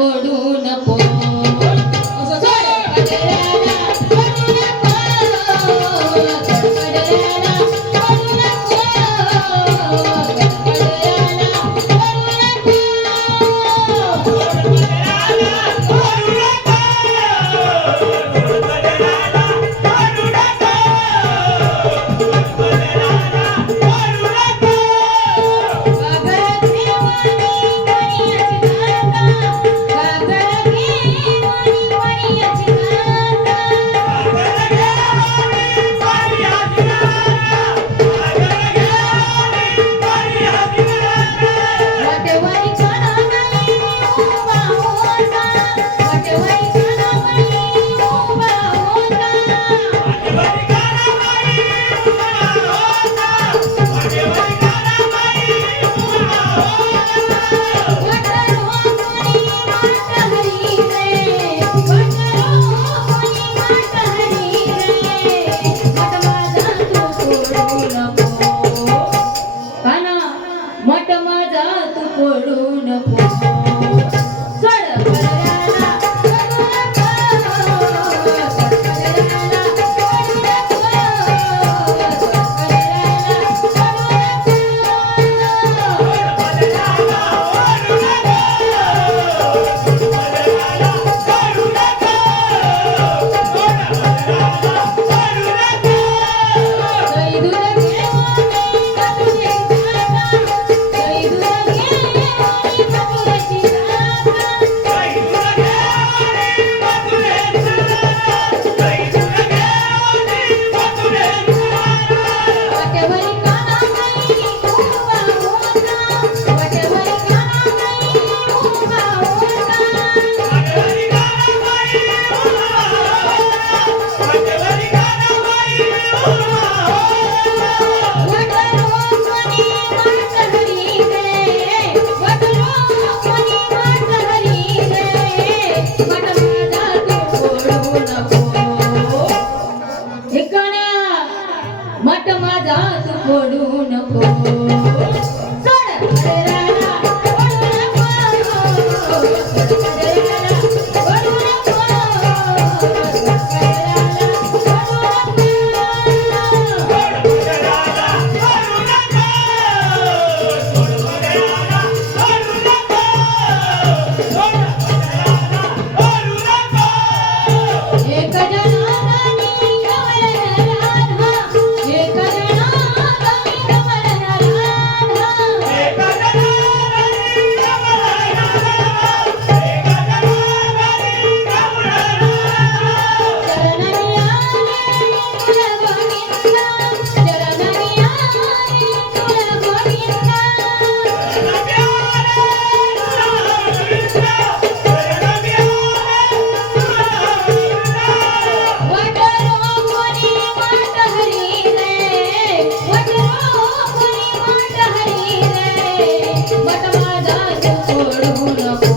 ಕೊಡು ನ ಪೋ मठ माझा तू फोडू नको. 不知